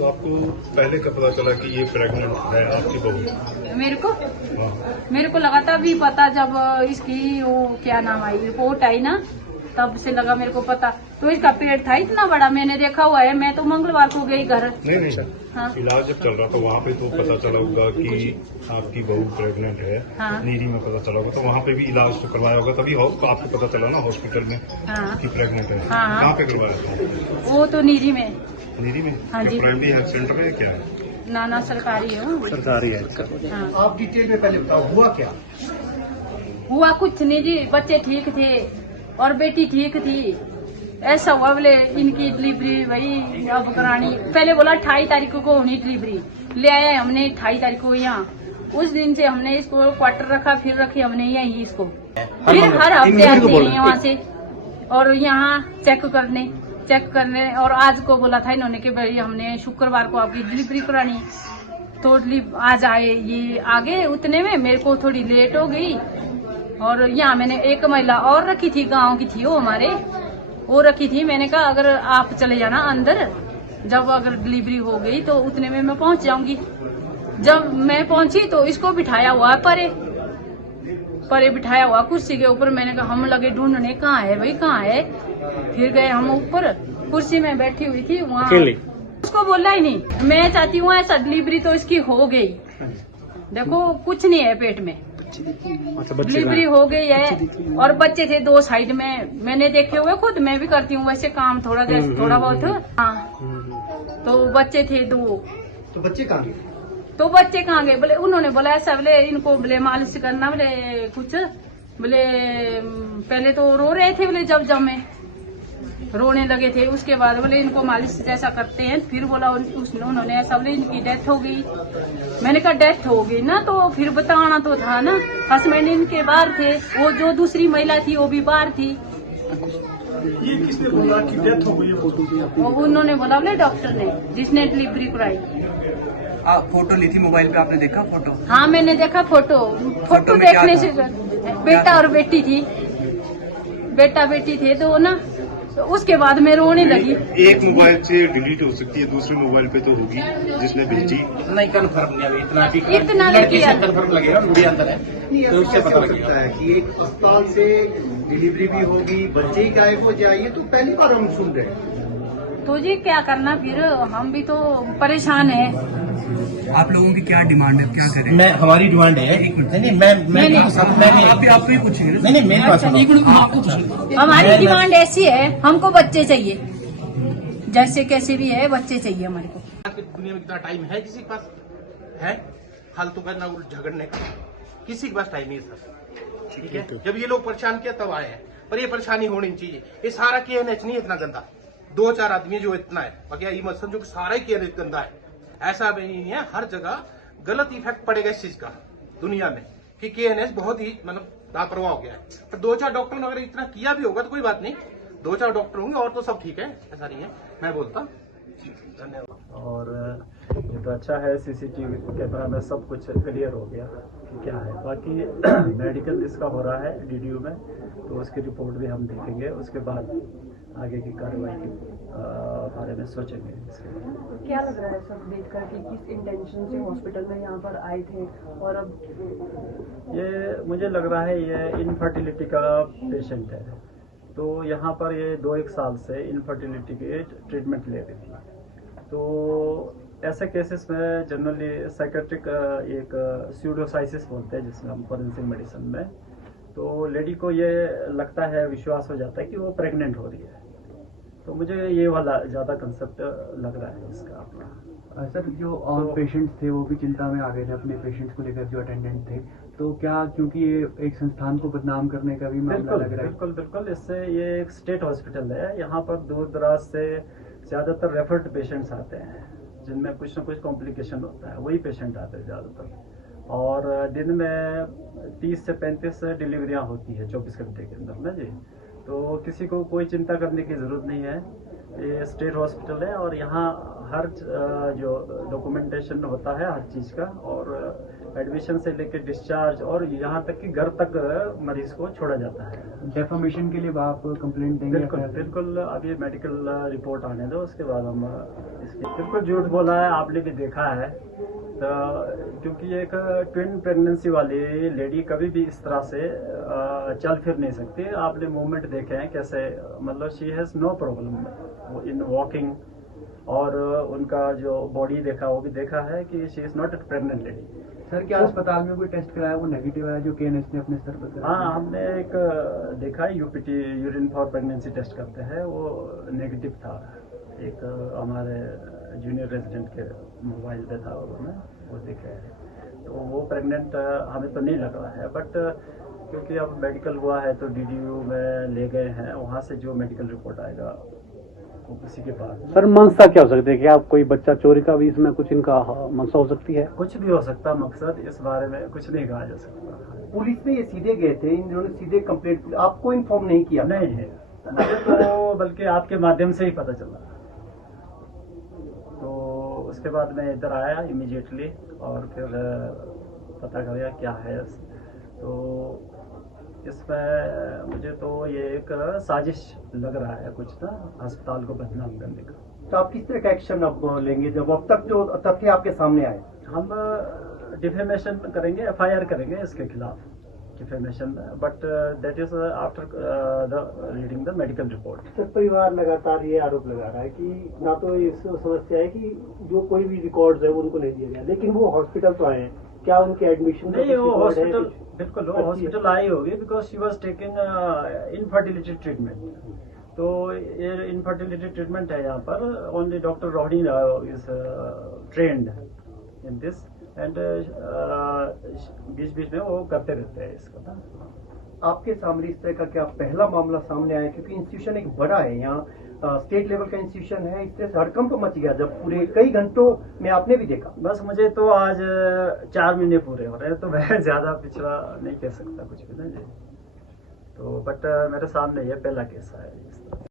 तो आपको पहले कब पता चला कि ये प्रेग्नेंट है आपकी बहू? मेरे को लगा था अभी पता जब इसकी वो क्या नाम आई रिपोर्ट आई ना, तब से लगा मेरे को पता। तो इसका पेट था इतना बड़ा, मैंने देखा हुआ है। मैं तो मंगलवार को गई घर। नहीं हाँ। इलाज जब चल रहा था वहाँ पे तो पता चला होगा कि आपकी बहू प्रेग्नेंट है। हाँ। नीरी में पता चला होगा तो वहाँ पे भी इलाज तो करवाया होगा, तभी आपको पता चला ना हॉस्पिटल में हाँ। कि प्रेग्नेंट है। हाँ। कहाँ पे करवाया था? वो तो नीरी में। नीरी में? हाँ जी। प्राइमरी हेल्थ सेंटर में क्या है? नाना सरकारी है वो। सरकारी है। हाँ। आप डिटेल में पहले बताओ हुआ क्या? हुआ कुछ नहीं जी, बच्चे ठीक थे और बेटी ठीक थी। ऐसा हुआ बोले इनकी डिलीवरी वही अब करानी। पहले बोला 28 तारीख को होनी डिलीवरी, ले आए हमने 28 तारीख को यहाँ। उस दिन से हमने इसको क्वार्टर रखा, फिर रखी हमने यही इसको। फिर हर हफ्ते आते हैं वहाँ से और यहाँ चेक करने और आज को बोला था इन्होंने कि भाई हमने शुक्रवार को आपकी डिलीवरी करानी। तो आज आए ये आगे, उतने में मेरे को थोड़ी लेट हो गई। और यहाँ मैंने एक महिला और रखी थी, गांव की थी वो हमारे, वो रखी थी। मैंने कहा अगर आप चले जाना अंदर, जब अगर डिलीवरी हो गई तो उतने में मैं पहुंच जाऊंगी। जब मैं पहुंची तो इसको बिठाया हुआ परे बिठाया हुआ कुर्सी के ऊपर। मैंने कहा हम लगे ढूंढने कहाँ है भाई कहाँ है। फिर गए हम ऊपर, कुर्सी में बैठी हुई थी वहाँ। उसको बोला ही नहीं। मैं चाहती हूँ ऐसा डिलीवरी तो इसकी हो गई। देखो कुछ नहीं है पेट में, डिलीवरी हो गई है और बच्चे थे 2 साइड में। मैंने देखे हुए खुद, मैं भी करती हूँ वैसे काम थोड़ा बहुत। हाँ, तो बच्चे थे 2। तो बच्चे कहाँ गए? तो बच्चे कहाँ गए? बोले उन्होंने बोला ऐसा, बोले इनको बोले मालिश करना, बोले कुछ, बोले पहले तो रो रहे थे, बोले जब में रोने लगे थे। उसके बाद बोले इनको मालिश जैसा करते हैं। फिर बोला उन्होंने ऐसा, बोले इनकी डेथ हो गई। मैंने कहा डेथ हो गई ना तो फिर बताना तो था ना। हस्बैंड इनके बाहर थे, वो जो दूसरी महिला थी वो भी बाहर थी। ये किसने बोला कि डेथ हो गई? फोटो वो उन्होंने बोला, बोले डॉक्टर ने जिसने डिलीवरी कराई। आप फोटो ली थी मोबाइल पे, आपने देखा फोटो? हाँ मैंने देखा फोटो देखने से बेटा और बेटी थी, बेटा बेटी थे 2 ना। तो उसके बाद मैं रोने लगी। एक मोबाइल से डिलीट हो सकती है, दूसरे मोबाइल पे तो होगी जिसने भेजी। नहीं कंफर्म नहीं अभी इतना नहीं किया। कंफर्म लगेगा, मीडिया अंदर है तो उससे पता हो सकता है कि एक अस्पताल से डिलीवरी भी होगी, बच्चे ही गायब हो जाए। ये तो पहली बार हम सुन रहे हैं। तो जी क्या करना फिर, हम भी तो परेशान है। आप लोगों की क्या डिमांड है, क्या करें? मैं हमारी डिमांड है, एक मिनट, नहीं मैं आपको ही पूछेंगे। नहीं मेरे पास हमारी डिमांड ऐसी है, हमको बच्चे चाहिए, जैसे कैसे भी है बच्चे चाहिए हमारे को। आज की दुनिया में कितना टाइम है किसी के पास? है फालतू करना झगड़ने का किसी के पास टाइम नहीं है सर। ठीक है, जब ये लोग परेशान किया तब आए हैं, पर ये परेशानी होनी चाहिए। ये सारा KNH नहीं इतना गंदा, 2-4 आदमी जो इतना है, बाकी ये मत समझो कि सारा ही KNH गंदा है। ऐसा नहीं है, हर जगह गलत इफेक्ट पड़ेगा इस चीज का दुनिया में कि KNH बहुत ही मतलब लापरवाह हो गया है। पर 2-4 डॉक्टर ने अगर इतना किया भी होगा तो कोई बात नहीं, 2-4 डॉक्टर होंगे और तो सब ठीक है, ऐसा नहीं है। मैं बोलता धन्यवाद। और ये तो अच्छा है, CCTV कैमरा में सब कुछ क्लियर हो गया कि क्या है। बाकी मेडिकल इसका हो रहा है DDU में, तो उसकी रिपोर्ट भी हम देखेंगे। उसके बाद आगे की कार्रवाई के बारे में सोचेंगे। क्या लग रहा है सब देखकर कि किस इंटेंशन से हॉस्पिटल में यहाँ पर आए थे? और अब ये मुझे लग रहा है ये इनफर्टिलिटी का पेशेंट है, तो यहाँ पर ये 2-1 साल से इनफर्टिलिटी के ट्रीटमेंट ले रही थी। तो ऐसे केसेस में जनरली साइकेट्रिक एक स्यूडोसाइसिस बोलते हैं जिसमें हम फॉरेंसिक मेडिसिन में, तो लेडी को ये लगता है, विश्वास हो जाता है कि वो प्रेग्नेंट हो रही है। तो मुझे ये वाला ज़्यादा कंसेप्ट लग रहा है इसका अपना। सर जो और पेशेंट्स थे वो भी चिंता में आ गए थे अपने पेशेंट्स को लेकर, जो अटेंडेंट थे, तो क्या क्योंकि ये एक संस्थान को बदनाम करने का भी मामला लग रहा है? बिल्कुल इससे ये एक स्टेट हॉस्पिटल है, यहाँ पर दूर दराज से ज़्यादातर रेफर्ड पेशेंट्स आते हैं जिनमें कुछ न कुछ कॉम्प्लिकेशन होता है, वही पेशेंट आते हैं ज़्यादातर। और दिन में 30 से 35 डिलीवरियाँ होती है 24 घंटे के अंदर ना जी। तो किसी को कोई चिंता करने की ज़रूरत नहीं है। ये स्टेट हॉस्पिटल है और यहाँ हर जो डॉक्यूमेंटेशन होता है हर चीज़ का, और एडमिशन से लेकर डिस्चार्ज और यहाँ तक कि घर तक मरीज को छोड़ा जाता है। डेफामेशन के लिए आप कंप्लेंट देंगे? बिल्कुल बिल्कुल, अभी मेडिकल रिपोर्ट आने दो, उसके बाद हम इसकी बिल्कुल झूठ बोला है, आपने भी देखा है। तो क्योंकि एक ट्विन प्रेगनेंसी वाली लेडी कभी भी इस तरह से चल फिर नहीं सकती। आपने मूवमेंट देखे हैं कैसे, मतलब she has no problem in walking, और उनका जो बॉडी देखा वो भी देखा है कि she is not a pregnant lady. Sir क्या अस्पताल में कोई टेस्ट कराया वो नेगेटिव है जो KNH ने अपने स्तर पर कराया? हाँ, हमने एक देखा है UPT urine for pregnancy test करते हैं, वो नेगेटिव था। एक हमारे जूनियर रेजिडेंट के मोबाइल पे था, उन्होंने वो देखा है। तो वो प्रेग्नेंट हमें तो नहीं लग रहा है, बट क्योंकि अब मेडिकल हुआ है तो DDU में ले गए हैं, वहाँ से जो मेडिकल रिपोर्ट आएगा वो उसी के बाद। सर मंशा क्या हो सकती है कि आप कोई बच्चा चोरी का भी इसमें कुछ इनका मंशा हो सकती है? कुछ भी हो सकता, मकसद इस बारे में कुछ नहीं कहा जा सकता। पुलिस में ये सीधे गए थे, इन्होंने सीधे कंप्लेंट आपको इन्फॉर्म नहीं किया? नहीं है, मुझे तो बल्कि आपके माध्यम से ही पता चला। तो उसके बाद मैं इधर आया इमीडिएटली और फिर पता कर क्या है। तो इसमें मुझे तो ये एक साजिश लग रहा है कुछ ना, अस्पताल को बदनाम करने का। तो आप किस तरह का एक्शन अब लेंगे जब अब तक जो तथ्य आपके सामने आए? हम डिफेमेशन करेंगे, FIR करेंगे इसके खिलाफ, defamation, but that is after the reading the medical report. Sir परिवार लगातार ये आरोप लगा रहा है कि ना तो इस समस्या है कि जो कोई भी रिकॉर्ड्स है वो उनको नहीं दिया गया, लेकिन वो हॉस्पिटल तो आए हैं, क्या उनके एडमिशन नहीं, वो हॉस्पिटल बिल्कुल वो हॉस्पिटल आई होगी because she was taking infertility treatment. तो ये इनफर्टिलिटी ट्रीटमेंट है यहाँ पर, only doctor Rohini is trained in this, and बीच बीच में वो करते रहते हैं इसका। आपके सामने इस तरह का क्या पहला मामला सामने आया? क्योंकि इंस्टीट्यूशन एक बड़ा है, यहाँ स्टेट लेवल का इंस्टीट्यूशन है, इस तरह से हड़कंप मच गया जब पूरे कई घंटों में आपने भी देखा। बस मुझे तो आज 4 महीने पूरे हो रहे हैं, तो मैं ज्यादा पिछड़ा नहीं कह सकता कुछ भी ना जी। तो बट मेरे सामने ये पहला केस है।